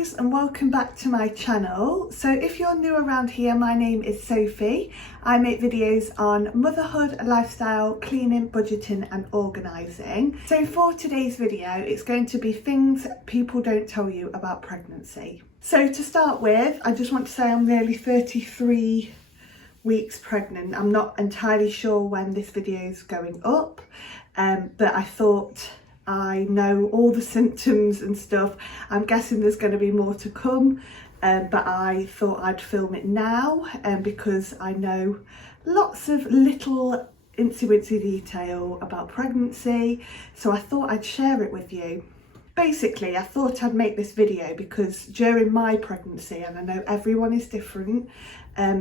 guys, and welcome back to my channel. So if you're new around here, my name is Sophie. I make videos on motherhood, lifestyle, cleaning, budgeting and organising. So for today's video, it's going to be things people don't tell you about pregnancy. So to start with, I just want to say I'm nearly 33 weeks pregnant. I'm not entirely sure when this video is going up, but I thought I know all the symptoms and stuff. I'm guessing there's going to be more to come, but I thought I'd film it now because I know lots of little incy-wincy detail about pregnancy, so I thought I'd share it with you. Basically, I thought I'd make this video because during my pregnancy, and I know everyone is different,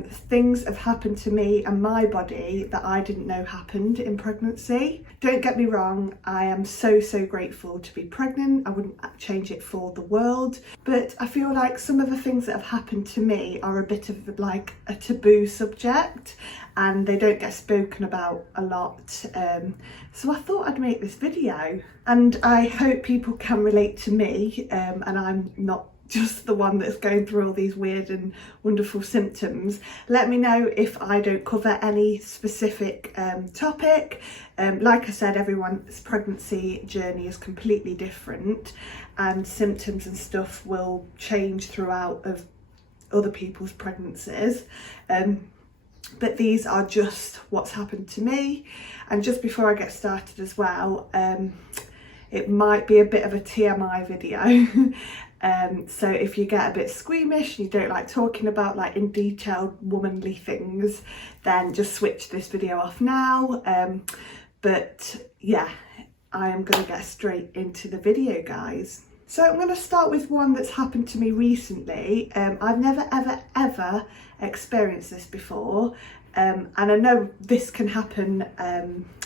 things have happened to me and my body that I didn't know happened in pregnancy. Don't get me wrong, I am so grateful to be pregnant. I wouldn't change it for the world, but I feel like some of the things that have happened to me are a bit of like a taboo subject and they don't get spoken about a lot. So I thought I'd make this video and I hope people can relate to me and I'm not just the one that's going through all these weird and wonderful symptoms. Let me know if I don't cover any specific topic. Like I said, everyone's pregnancy journey is completely different and symptoms and stuff will change throughout of other people's pregnancies. But these are just what's happened to me. And just before I get started as well, it might be a bit of a TMI video. So if you get a bit squeamish and you don't like talking about like in detailed womanly things, then just switch this video off now. But yeah, I am going to get straight into the video, guys. So I'm going to start with one that's happened to me recently. I've never ever experienced this before, and I know this can happen.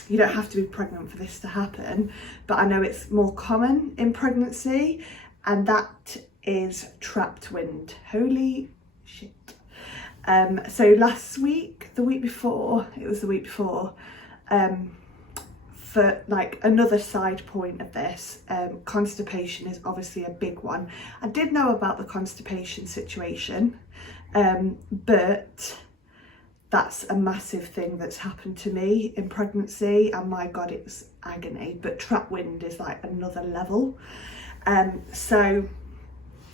You don't have to be pregnant for this to happen, but I know it's more common in pregnancy, and that is trapped wind. Holy shit. So last week, the week before, for like another side point of this, constipation is obviously a big one. I did know about the constipation situation, but that's a massive thing that's happened to me in pregnancy, and my God, it's agony. But trapped wind is like another level. So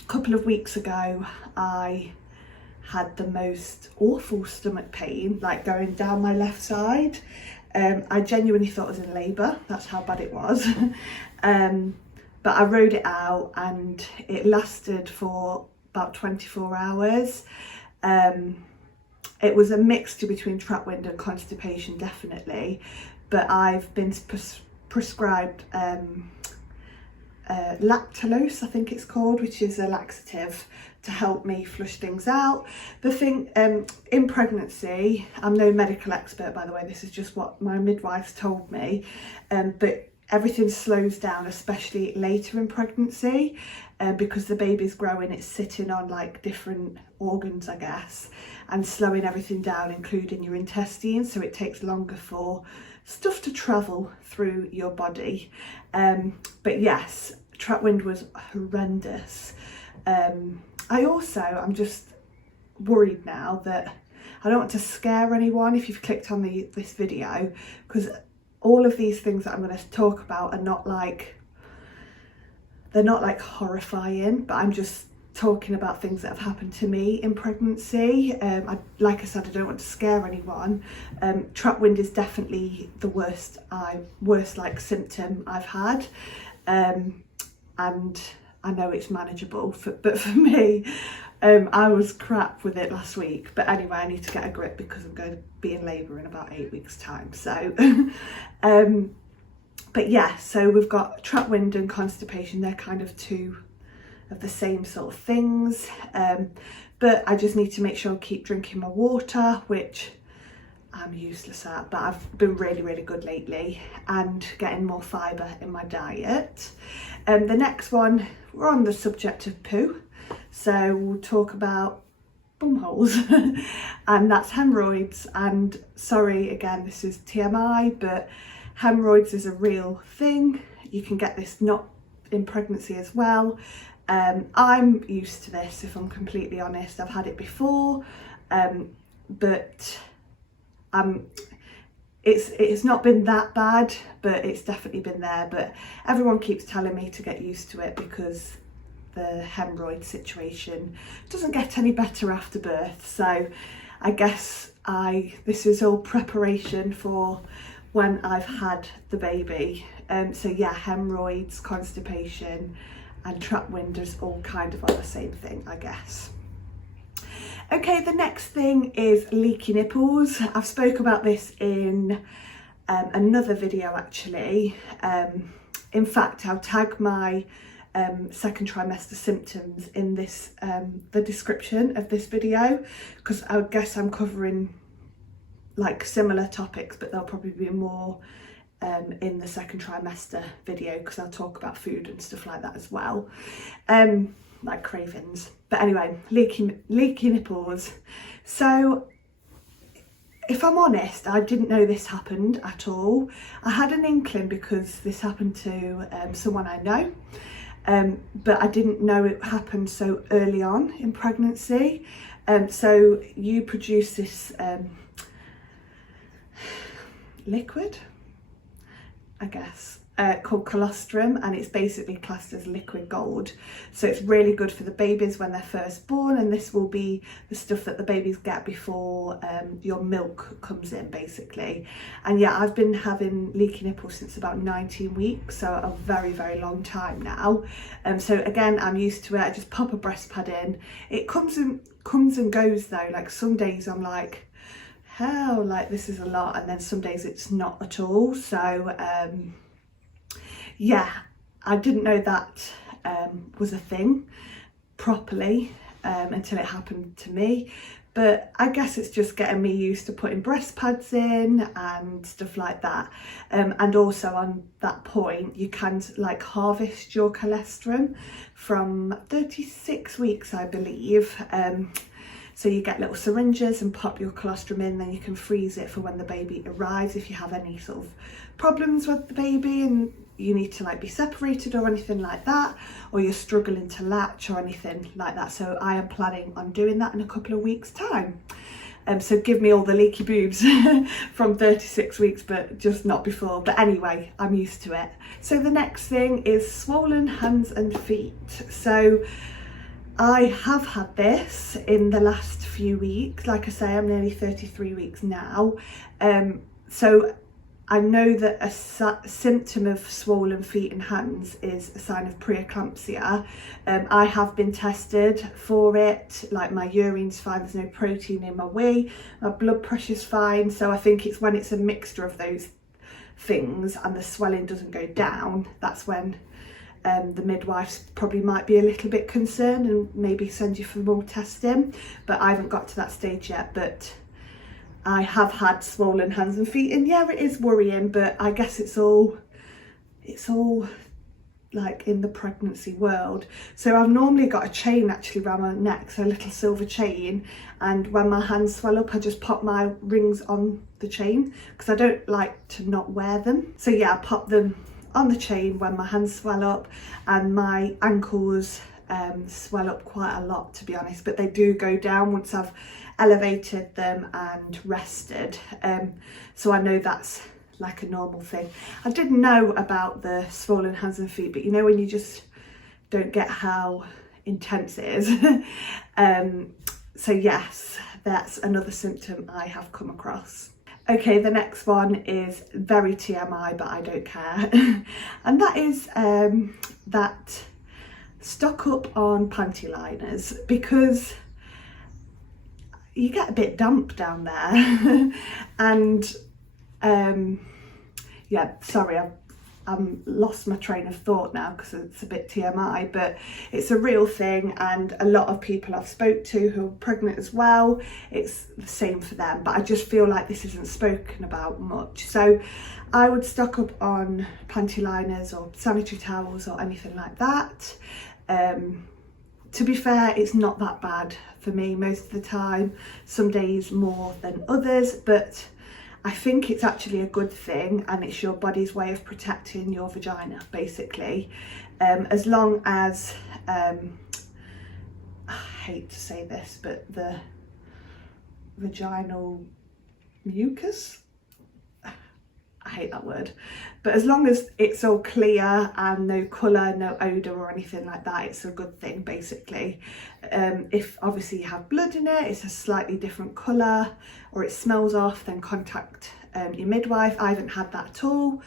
a couple of weeks ago, I had the most awful stomach pain, like going down my left side. I genuinely thought I was in labour, that's how bad it was. But I rode it out and it lasted for about 24 hours. It was a mixture between trapped wind and constipation, definitely, but I've been prescribed lactulose, I think it's called, which is a laxative to help me flush things out. The thing in pregnancy, I'm no medical expert, by the way, this is just what my midwife told me, but everything slows down, especially later in pregnancy, because the baby's growing, it's sitting on like different organs, I guess, and slowing everything down, including your intestines, so it takes longer for stuff to travel through your body. But yes, trapped wind was horrendous. I'm just worried now that I don't want to scare anyone if you've clicked on this video, because all of these things that I'm going to talk about are not like, they're not like horrifying, but I'm just talking about things that have happened to me in pregnancy. Like I said, I don't want to scare anyone. Trapped wind is definitely the worst like symptom I've had, and I know it's manageable, but for me, I was crap with it last week. But anyway, I need to get a grip because I'm going to be in labour in about 8 weeks time. So, but yeah, so we've got trapped wind and constipation. They're kind of two of the same sort of things. But I just need to make sure I keep drinking my water, which I'm useless at, but I've been really good lately, and getting more fibre in my diet. The next one, we're on the subject of poo, so we'll talk about bum holes and that's haemorrhoids. And sorry again, this is TMI, but haemorrhoids is a real thing. You can get this not in pregnancy as well, I'm used to this, if I'm completely honest. I've had it before, but it's not been that bad, but it's definitely been there. But everyone keeps telling me to get used to it because the hemorrhoid situation doesn't get any better after birth. So I guess this is all preparation for when I've had the baby. So yeah, hemorrhoids, constipation and trapped winders all kind of are the same thing, I guess. Okay, the next thing is leaky nipples. I've spoke about this in another video actually. In fact, I'll tag my second trimester symptoms in this the description of this video, because I guess I'm covering like similar topics, but there'll probably be more in the second trimester video, because I'll talk about food and stuff like that as well, like cravings. But anyway, leaky nipples. So if I'm honest, I didn't know this happened at all. I had an inkling because this happened to someone I know, but I didn't know it happened so early on in pregnancy. So you produce this liquid, I guess, called colostrum, and it's basically classed as liquid gold. So it's really good for the babies when they're first born, and this will be the stuff that the babies get before your milk comes in, basically. And yeah, I've been having leaky nipples since about 19 weeks, so a very, very long time now. So again, I'm used to it. I just pop a breast pad in. It comes and goes though. Like some days I'm like, hell, like this is a lot, and then some days it's not at all. So yeah, I didn't know that was a thing properly until it happened to me. But I guess it's just getting me used to putting breast pads in and stuff like that. And also on that point, you can like harvest your colostrum from 36 weeks, I believe. So you get little syringes and pop your colostrum in, then you can freeze it for when the baby arrives if you have any sort of problems with the baby and you need to like be separated or anything like that, or you're struggling to latch or anything like that. So I am planning on doing that in a couple of weeks time. So give me all the leaky boobs from 36 weeks, but just not before. But anyway, I'm used to it. So the next thing is swollen hands and feet. So I have had this in the last few weeks. Like I say, I'm nearly 33 weeks now. So I know that a symptom of swollen feet and hands is a sign of preeclampsia. I have been tested for it, like my urine's fine, there's no protein in my wee, my blood pressure's fine. So I think it's when it's a mixture of those things and the swelling doesn't go down, that's when the midwives probably might be a little bit concerned and maybe send you for more testing. But I haven't got to that stage yet, but I have had swollen hands and feet, and yeah, it is worrying, but I guess it's all like in the pregnancy world. So I've normally got a chain actually around my neck, so a little silver chain, and when my hands swell up I just pop my rings on the chain because I don't like to not wear them. So yeah, I pop them on the chain when my hands swell up, and my ankles swell up quite a lot, to be honest, but they do go down once I've elevated them and rested. So I know that's like a normal thing. I didn't know about the swollen hands and feet, but you know when you just don't get how intense it is. So yes, that's another symptom I have come across. Okay, the next one is very TMI, but I don't care. And that is that stock up on panty liners, because you get a bit damp down there. And yeah, sorry, I've lost my train of thought now because it's a bit TMI, but it's a real thing, and a lot of people I've spoke to who are pregnant as well, it's the same for them, but I just feel like this isn't spoken about much. So I would stock up on panty liners or sanitary towels or anything like that. To be fair, it's not that bad for me most of the time, some days more than others, but I think it's actually a good thing, and it's your body's way of protecting your vagina, basically. As long as, I hate to say this, but the vaginal mucus, I hate that word, but as long as it's all clear and no colour, no odour or anything like that, it's a good thing, basically. If obviously you have blood in it, it's a slightly different colour, or it smells off, then contact your midwife. I haven't had that at all,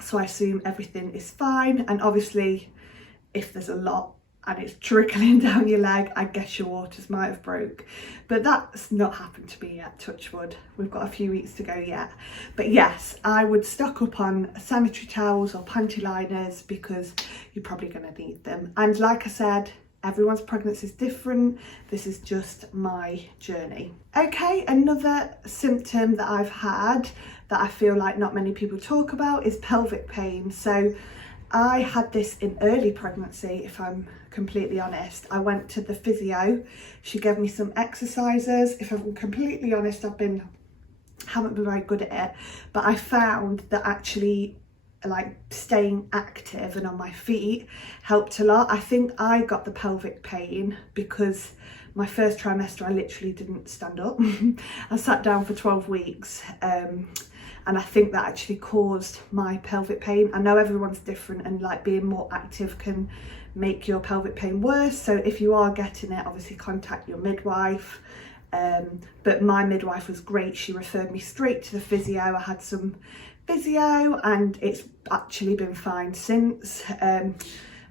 so I assume everything is fine. And obviously if there's a lot and it's trickling down your leg, I guess your waters might have broke, but that's not happened to me yet, touch wood. We've got a few weeks to go yet. But yes, I would stock up on sanitary towels or panty liners, because you're probably going to need them. And like I said, everyone's pregnancy is different. This is just my journey. Okay, another symptom that I've had that I feel like not many people talk about is pelvic pain. So I had this in early pregnancy, if I'm completely honest. I went to the physio. She gave me some exercises. If I'm completely honest, haven't been very good at it, but I found that actually like staying active and on my feet helped a lot. I think I got the pelvic pain because my first trimester I literally didn't stand up. I sat down for 12 weeks, and I think that actually caused my pelvic pain. I know everyone's different, and like being more active can make your pelvic pain worse. So if you are getting it, obviously contact your midwife. But my midwife was great. She referred me straight to the physio. I had some physio and it's actually been fine since.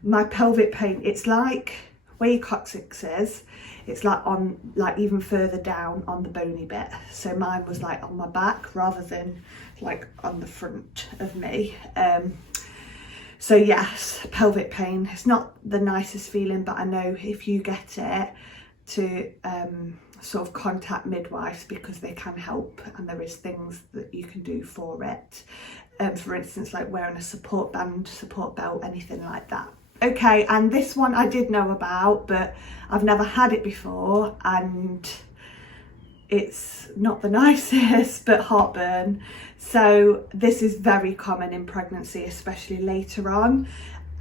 My pelvic pain, it's like where your coccyx is, it's like on, like even further down on the bony bit. So mine was like on my back rather than like on the front of me. So yes, pelvic pain, it's not the nicest feeling, but I know if you get it, to sort of contact midwives, because they can help and there is things that you can do for it. For instance, like wearing a support band, support belt, anything like that. Okay, and this one I did know about, but I've never had it before, and it's not the nicest, but heartburn. So this is very common in pregnancy, especially later on.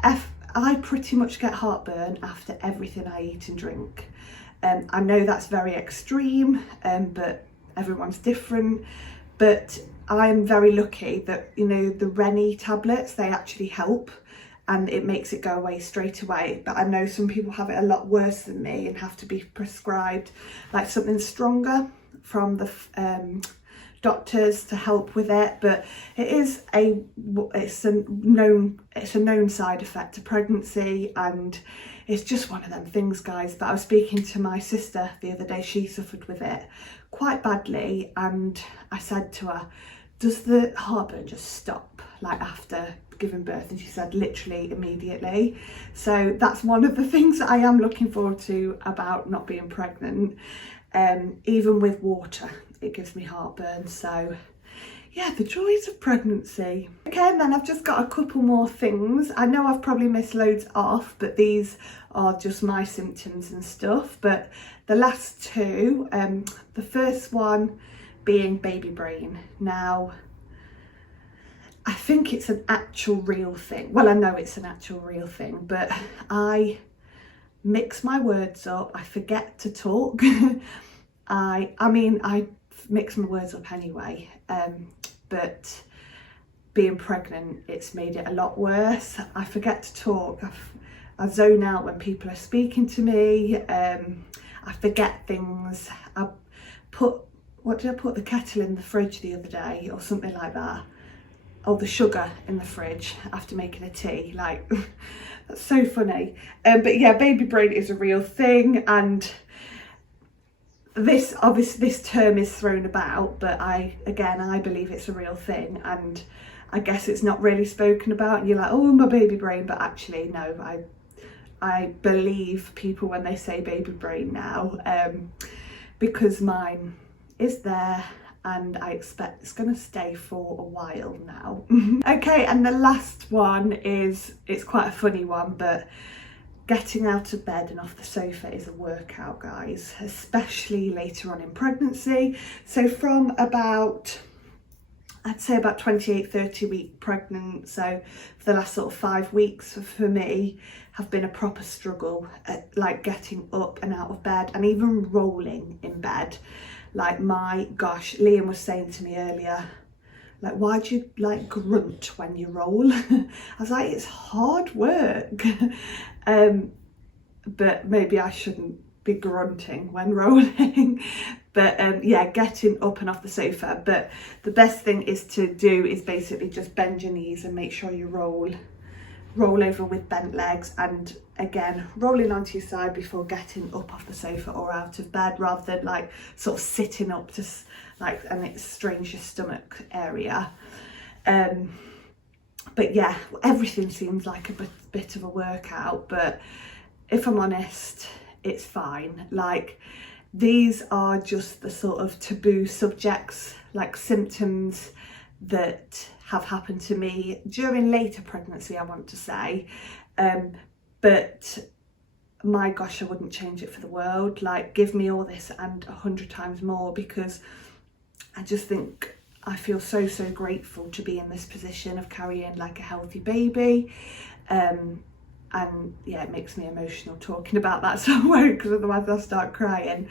I pretty much get heartburn after everything I eat and drink. I know that's very extreme, but everyone's different. But I'm very lucky that, you know, the Rennie tablets, they actually help and it makes it go away straight away. But I know some people have it a lot worse than me and have to be prescribed like something stronger from the doctors to help with it. But it's a known side effect to pregnancy, and it's just one of them things, guys. But I was speaking to my sister the other day. She suffered with it quite badly, and I said to her, does the heartburn just stop like after giving birth? And she said literally immediately. So that's one of the things that I am looking forward to about not being pregnant. Even with water, it gives me heartburn. So yeah, the joys of pregnancy. Okay, and then I've just got a couple more things. I know I've probably missed loads off, but these are just my symptoms and stuff. But the last two, the first one being baby brain. Now, I think it's an actual real thing. Well, I know it's an actual real thing, but I mix my words up. I forget to talk. I mean, I mix my words up anyway, but being pregnant, it's made it a lot worse. I forget to talk. I zone out when people are speaking to me. I forget things. What did I put the kettle in the fridge the other day or something like that? Oh, the sugar in the fridge after making a tea. Like, that's so funny. But yeah, baby brain is a real thing, and this term is thrown about, but I believe it's a real thing, and I guess it's not really spoken about, and you're like, oh, my baby brain, but actually no, I believe people when they say baby brain now, because mine is there and I expect it's going to stay for a while now. Okay, and the last one it's quite a funny one, but getting out of bed and off the sofa is a workout, guys, especially later on in pregnancy. So from about, I'd say about 28, 30 week pregnant, so for the last sort of 5 weeks for me have been a proper struggle at like getting up and out of bed and even rolling in bed. Like, my gosh, Liam was saying to me earlier, like, why do you like grunt when you roll? I was like, it's hard work. But maybe I shouldn't be grunting when rolling. But yeah, getting up and off the sofa. But the best thing is to do is basically just bend your knees and make sure you roll over with bent legs, and again rolling onto your side before getting up off the sofa or out of bed, rather than like sort of sitting up to like, and it strains your stomach area. But yeah, everything seems like a bit of a workout, but if I'm honest, it's fine. Like, these are just the sort of taboo subjects, like symptoms that have happened to me during later pregnancy, I want to say. But my gosh, I wouldn't change it for the world. Like, give me all this and 100 times more, because I just think I feel so grateful to be in this position of carrying like a healthy baby. And yeah, it makes me emotional talking about that, so I won't, because otherwise I'll start crying.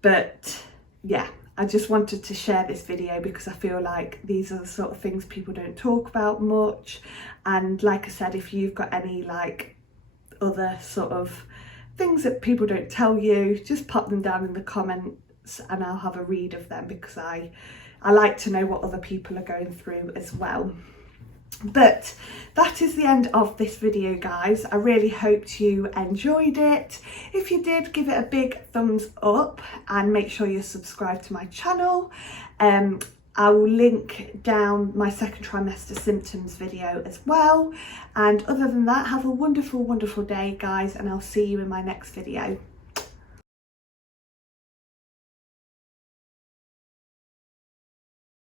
But yeah, I just wanted to share this video because I feel like these are the sort of things people don't talk about much. And like I said, if you've got any like other sort of things that people don't tell you, just pop them down in the comments and I'll have a read of them, because I like to know what other people are going through as well. But that is the end of this video, guys. I really hoped you enjoyed it. If you did, give it a big thumbs up and make sure you're subscribed to my channel. I will link down my second trimester symptoms video as well. And other than that, have a wonderful day, guys, and I'll see you in my next video.